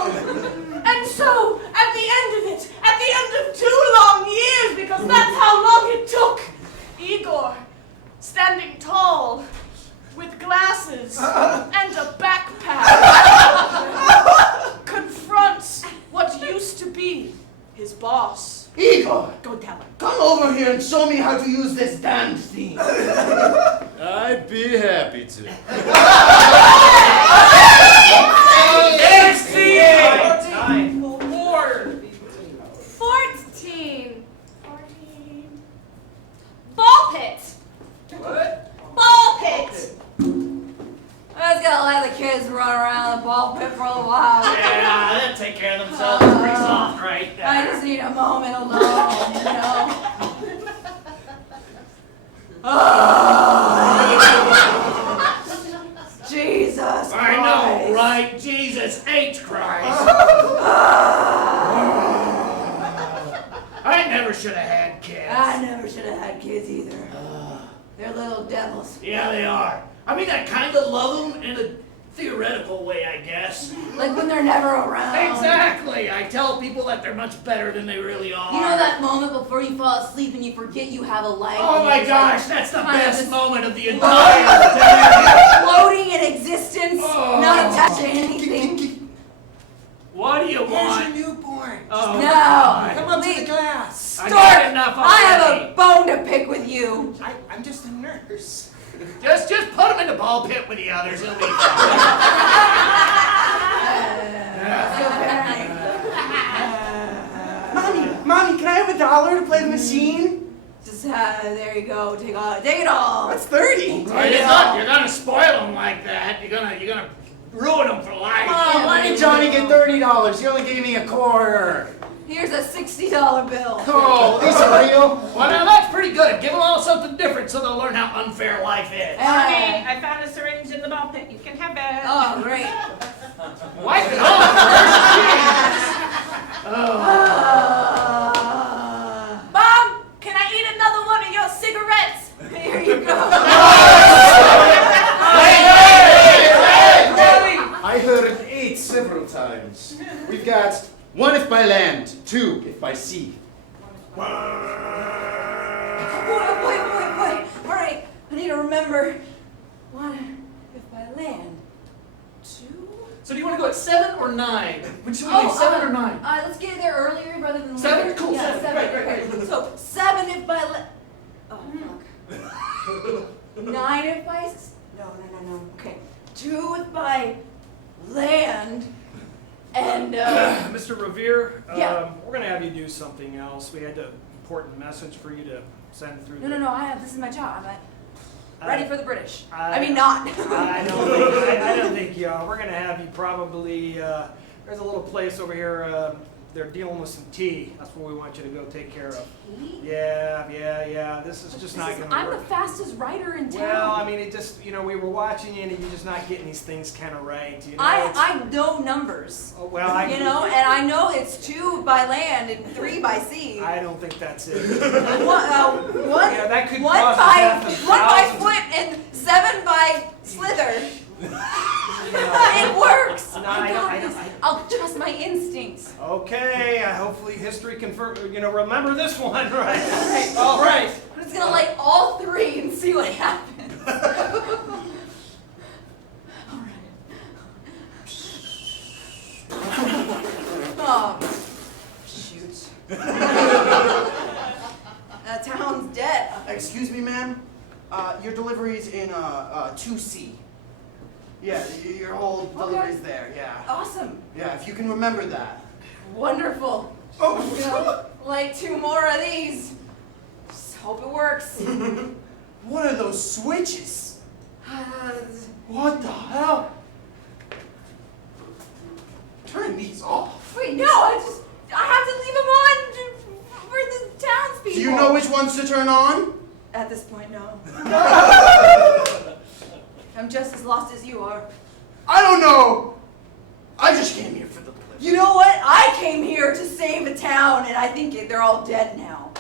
And so, at the end of it, at the end of 2 long years, because that's how long it took, Igor, standing tall, with glasses and a backpack, confronts what used to be his boss. Igor, Go tell him. come over here and show me how to use this damned thing. I'd be happy to. Four. 14. Ball pit. What? Ball pit. I was gonna let the kids run around the ball pit for a little while. Yeah, they'll take care of themselves pretty soft, right? I just need a moment alone, you know? Jesus I know, Christ. right? Jesus H. Christ. I never should have had kids. I never should have had kids either. They're little devils. Yeah, they are. I mean, I kind of love them in a theoretical way, I guess. Like when they're never around. Exactly. I tell people that they're much better than they really are. You know that moment before you fall asleep and you forget you have a life? Oh and my you're just gosh, like that's the kind of best just moment of the entire day. floating in existence, Oh. not attached to anything. What do you want? newborn. Oh, No. God. Come up to Please. the glass. I Stork, got enough I have already. a bone to pick with you. I'm just a nurse. Just put him in the ball pit with the others. He'll be fine. Mommy, can I have $1 to play the machine? Just there you go. Take it all. That's 30. Right, you're gonna spoil him like that. You're gonna ruin him for life. Oh, why did Johnny get $30? You only gave me a quarter. Here's a $60 bill. Oh, these are real. Well, now that's pretty good. Give them all something different so they'll learn how unfair life is. Honey, I found a syringe in the ball pit. You can have it. Oh, great. Wipe it off Mom, can I eat another one of your cigarettes? Here you go. I heard 8 several times. We've got 1 if by land, 2 if by sea. Boy. All right, I need to remember. 1 if by land. 2. So do you want to go at 7 or 9? Should we do 7 or 9? Let's get there earlier rather than 7? later. Cool, Yeah, 7. Great. So 7 if by land. Oh fuck. 9 if by. No. Okay. 2 if by land. And, Mr. Revere, Yeah. we're gonna have you do something else. We had an important message for you to send through. no, this is my job. I'm ready for the British. I mean, I not. I don't think you are. We're gonna have you probably, there's a little place over here, they're dealing with some tea. That's what we want you to go take care of. Tea? Yeah, this is just not gonna I'm work. the fastest writer in town. Well, I mean, it just, we were watching you and you're just not getting these things kind of right. I know numbers. Oh, well, and I know it's 2 by land and 3 by sea. I don't think that's it. One, Yeah, that could one cost by half a one by thousand. foot and 7 by slither. It works. No, I I got don't- this. I'll trust my instincts. Okay, hopefully history remember this one, right? All right. I'm just gonna light all 3 and see what happens. All right. Oh, shoot. That town's dead. Excuse me, ma'am. Your delivery's in 2C. Yeah, your whole delivery's there. Yeah. Awesome. Yeah, if you can remember that. Wonderful. Oh. Light 2 more of these. Just hope it works. What are those switches? What the hell? Turn these off. Wait, no, I have to leave them on for the townspeople. Do you know which ones to turn on? At this point, no. I'm just as lost as you are. I don't know. I just came here for the delivery. You know what? I came here to save a town, and I think they're all dead now.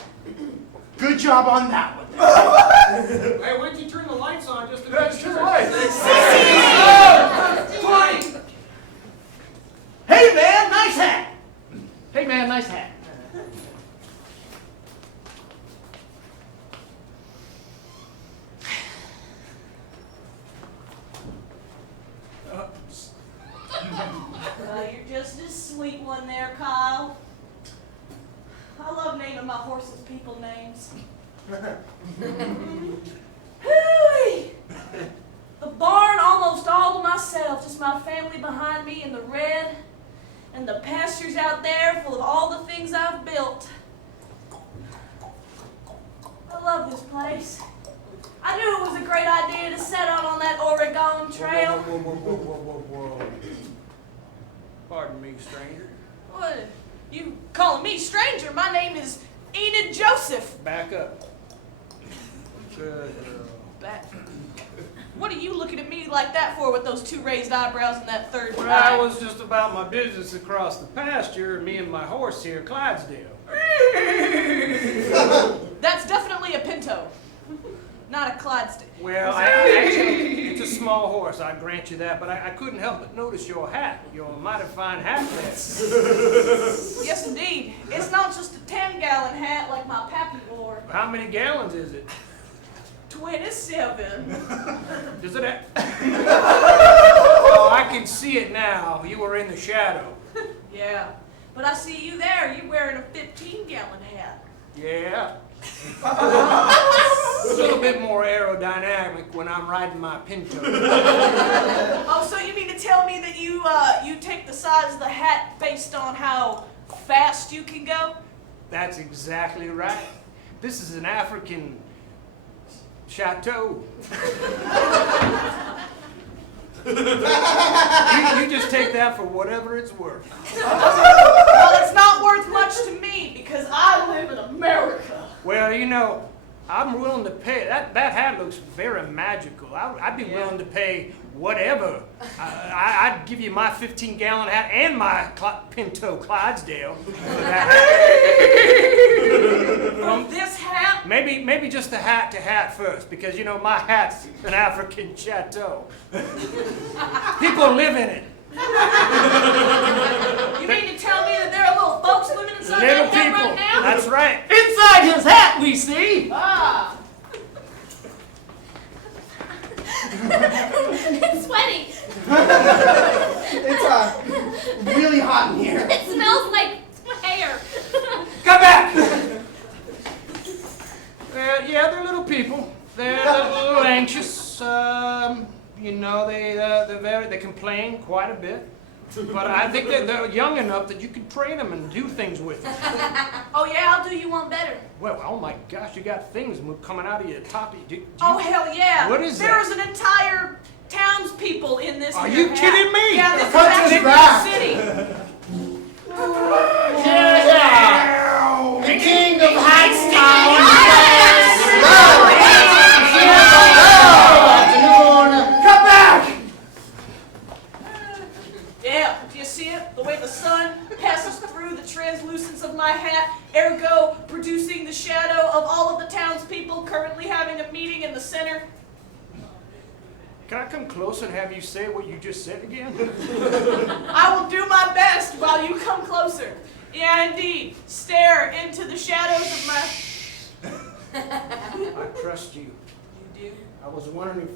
Good job on that one. Then. Hey, why'd you turn the lights on just to make That's sure? right. Hey man, nice hat. Hey man, nice hat. You're just a sweet one there, Kyle. I love naming my horses people names. Hooey! The barn almost all to myself, just my family behind me in the red, and the pastures out there full of all the things I've built. I love this place. I knew it was a great idea to set out on that Oregon Trail. Whoa. Pardon me, stranger. What? You calling me stranger? My name is Enid Joseph. Back up. Good girl. Back. What are you looking at me like that for with those 2 raised eyebrows and that third Well, eye? I was just about my business across the pasture, me and my horse here, Clydesdale. That's definitely a pinto, not a Clydesdale. Well, actually, it's a small horse, I grant you that, but I couldn't help but notice your hat. Your mighty fine hat there. Yes, indeed. It's not just a 10-gallon hat like my pappy wore. How many gallons is it? 27. Does it have... Oh, I can see it now. You were in the shadow. Yeah, but I see you there. You're wearing a 15-gallon hat. Yeah. A little bit more aerodynamic when I'm riding my pinto. Oh, so you mean to tell me that you take the size of the hat based on how fast you can go? That's exactly right. This is an African chateau. you just take that for whatever it's worth. Well, it's not worth much to me because I live in America. Well, I'm willing to pay. That hat looks very magical. I'd be willing to pay whatever. I'd give you my 15-gallon hat and my Pinto Clydesdale for that hat. From this hat? Maybe just the hat to hat first, because my hat's an African chateau. People live in it. You mean to tell me that there are little folks living inside Little that hat people. right now? That's right. Inside his hat, we see. Ah. It's sweaty. It's really hot in here. It smells like hair. Come back! Yeah, they're little people. They're a little anxious. They complain quite a bit. But I think that they're young enough that you could train them and do things with them. Oh yeah, I'll do you one better. Well, oh my gosh, you got things coming out of your toppy. Oh hell yeah! What is that? There's an entire townspeople in this. Are here you hat. kidding me? Yeah, this is Punch actually his back. the city. The king of Hatstown! Come back! Yeah, do you see it? The way the sun passes through the translucence of my hat, ergo producing the shadow of all of the townspeople currently having a meeting in the center. Can I come closer and have you say what you just said again? I will do my best while you come closer. Yeah, indeed. Stare into the shadows of my... I trust you. You do? I was wondering if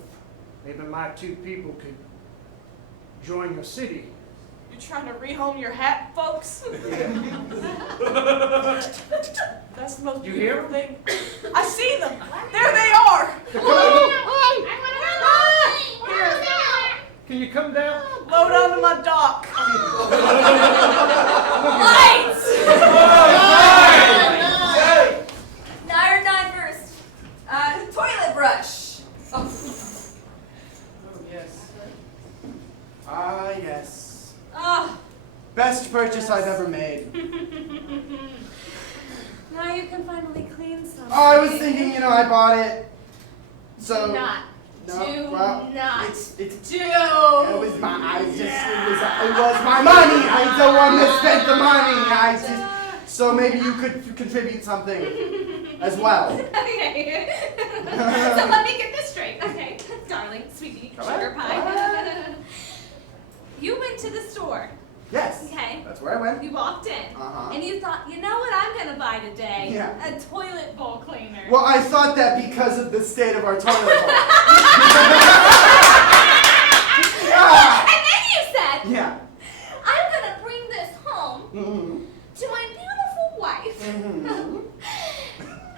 maybe my two people could join your city. You're trying to rehome your hat, folks? That's the most You hear beautiful thing. I see them. There they are. Can you come down? Load onto my dock. Lights! 9 first. Toilet brush. Oh. Yes. Ah, yes. Oh, Best purchase I've ever made. now you can finally clean some. Oh, I was thinking, I bought it. So. Do not. No, Do well, not. It's. Do. It was my. It was my money. I'm the one that spent the money. So maybe you could contribute something as well. Okay. So let me get this straight. Okay, darling, sweetie, Come sugar on, pie. come You went to the store. Yes. Okay. That's where I went. You walked in. Uh-huh. And you thought, you know what I'm gonna buy today? Yeah. A toilet bowl cleaner. Well, I thought that because of the state of our toilet bowl. And then you said, Yeah. I'm gonna bring this home Mm-hmm. to my beautiful wife. Mm-hmm.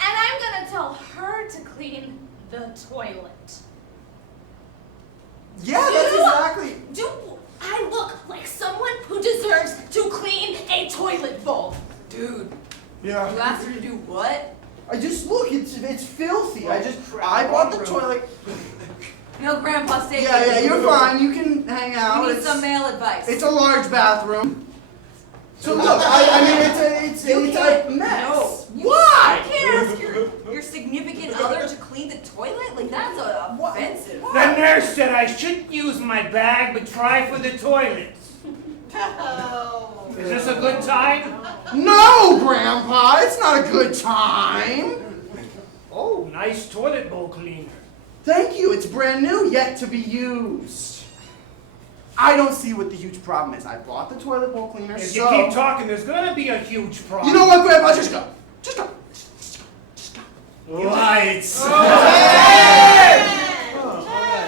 And I'm gonna tell her to clean the toilet. Yeah, that's exactly. Do I look like someone who deserves to clean a toilet bowl? Dude, you Yeah. asked her to do what? I just look. It's filthy. I crap. bought the toilet. No, Grandpa, stay Yeah, here. you're fine. You can hang out. We need It's- some male advice. It's a large bathroom. So look, I mean, it's You a can't- mess. no. Why? You can't ask your significant other to clean the toilet? Like, that's offensive. The nurse said I shouldn't use my bag, but try for the toilet. Is this a good time? No, Grandpa, it's not a good time. Oh, nice toilet bowl cleaner. Thank you. It's brand new, yet to be used. I don't see what the huge problem is. I bought the toilet bowl cleaner, If so you keep talking, there's gonna be a huge problem. you know what, Grandpa? Just go. Just go. Just go. Lights.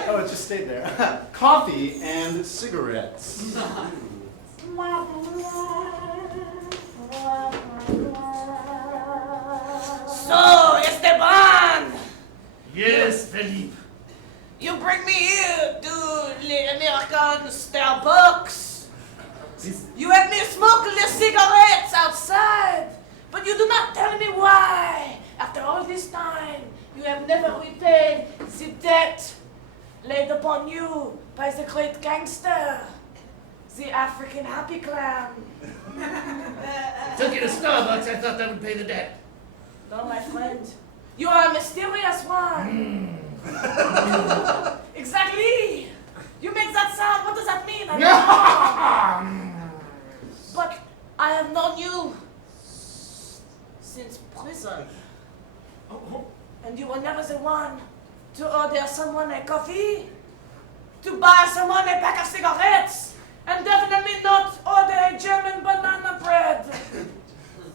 Oh, it just stayed there. Coffee and cigarettes. So, Esteban, Yes, Felipe. you bring me here to the American Starbucks. You have me smoke the cigarettes outside, but you do not tell me why. After all this time, you have never repaid the debt laid upon you by the great gangster, the African Happy Clan. Took you to Starbucks. I thought that would pay the debt. No, my friend, you are a mysterious one. Exactly. You make that sound. What does that mean? I don't know. But I have known you since prison. And you were never the one to order someone a coffee, to buy someone a pack of cigarettes, and definitely not order a German banana bread.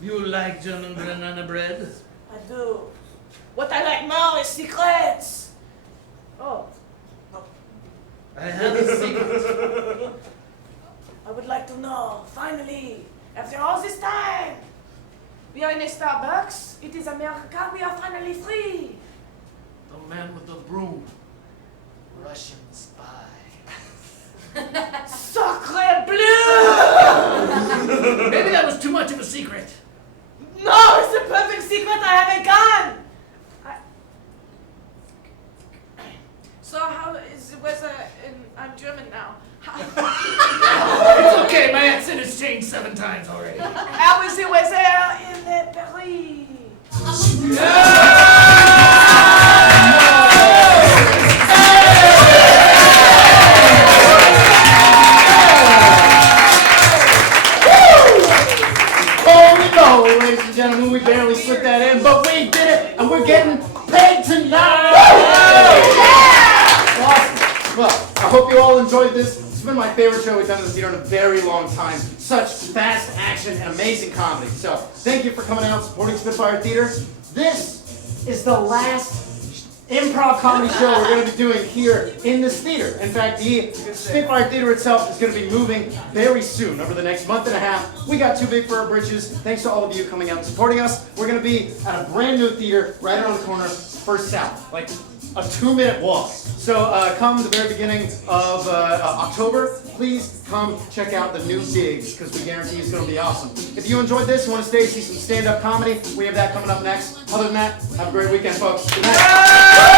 You like German banana bread? I do. What I like more is secrets. Oh, I have a secret. I would like to know, finally, after all this time, we are in a Starbucks, it is America, we are finally free. The man with the broom. Russian spy. Sacre bleu! I'm German now. It's okay, my accent has changed 7 times already. How is the weather in Paris? Holy no, ladies and gentlemen, we barely slipped that in, but we did it, and we're getting paid tonight! Awesome. Well, I hope you all enjoyed this. It's been my favorite show we've done in the theater in a very long time. Such fast action and amazing comedy. So, thank you for coming out and supporting Spitfire Theater. This is the last improv comedy show we're going to be doing here in this theater. In fact, the Spitfire Theater itself is going to be moving very soon, over the next month and a half. We got too big for our britches. Thanks to all of you coming out and supporting us. We're going to be at a brand new theater right around the corner, First South, like a 2-minute walk. So come the very beginning of October, please come check out the new digs, because we guarantee it's going to be awesome. If you enjoyed this, you want to stay, see some stand-up comedy, we have that coming up next. Other than that, have a great weekend, folks. Good night.